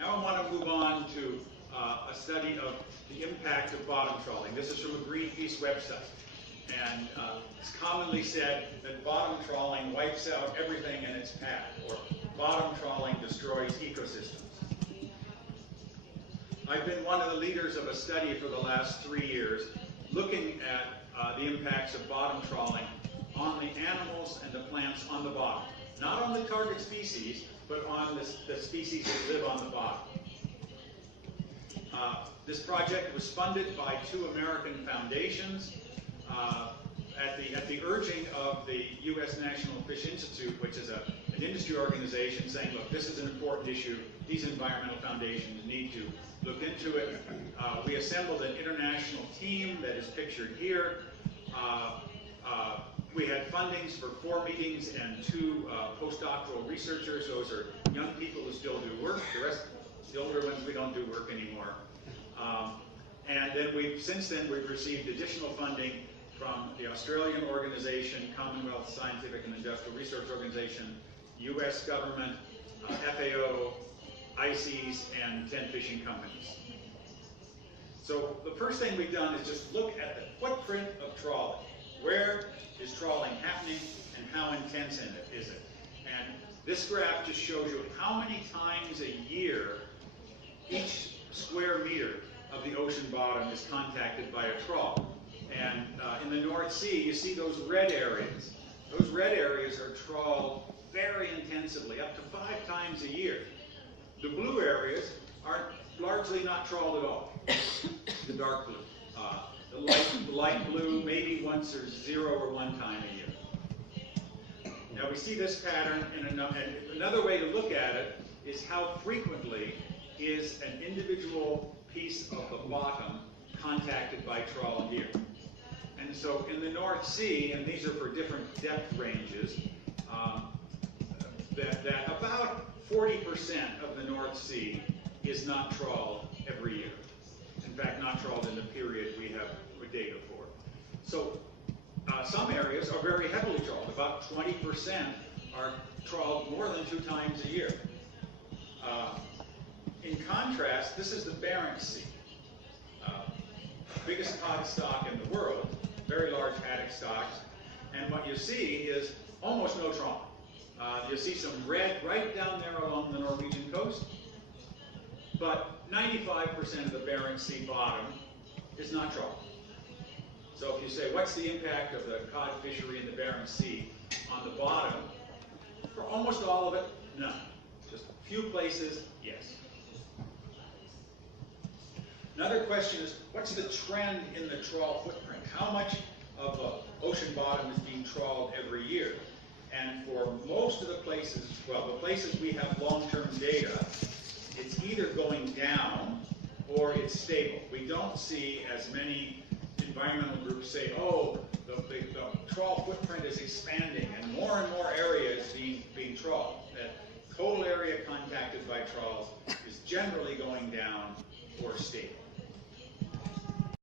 Now I want to move on to a study of the impact of bottom trawling. This is from a Greenpeace website. And it's commonly said that bottom trawling wipes out everything in its path, or bottom trawling destroys ecosystems. I've been one of the leaders of a study for the last 3 years looking at the impacts of bottom trawling on the animals and the plants on the bottom. Not on the target species, but on the species that live on the bottom. This project was funded by 2 American foundations at the urging of the U.S. National Fish Institute, which is an industry organization saying, look, this is an important issue. These environmental foundations need to look into it. We assembled an international team that is pictured here. We had fundings for 4 meetings and 2 postdoctoral researchers. Those are young people who still do work. The rest, the older ones, we don't do work anymore. And then since then we've received additional funding from the Australian organization, Commonwealth Scientific and Industrial Research Organization, U.S. government, FAO, ICES, and 10 fishing companies. So the first thing we've done is just look at the footprint of trawling. Where is trawling happening and how intense is it? And this graph just shows you how many times a year each square meter of the ocean bottom is contacted by a trawl. And in the North Sea, you see those red areas. Those red areas are trawled very intensively, up to 5 times a year. The blue areas are largely not trawled at all, the dark blue. The light blue, maybe once or 0 or 1 time a year. Now we see this pattern, and another way to look at it is how frequently is an individual piece of the bottom contacted by trawl gear. And so in the North Sea, and these are for different depth ranges, that about 40% of the North Sea is not trawled every year. In fact, not trawled in the period we have data for. So some areas are very heavily trawled. About 20% are trawled more than 2 times a year. In contrast, this is the Bering Sea. Biggest cod stock in the world, very large haddock stocks, and what you see is almost no trawling. You see some red right down there along the Norwegian coast, but 95% of the Bering Sea bottom is not trawled. So if you say, what's the impact of the cod fishery in the Bering Sea on the bottom? For almost all of it, none. Just a few places, yes. Another question is, what's the trend in the trawl footprint? How much of the ocean bottom is being trawled every year? And for most of the places, well, the places we have long-term data, it's either going down or it's stable. We don't see as many environmental groups say, oh, the trawl footprint is expanding and more area is being trawled. That total area contacted by trawls is generally going down or stable.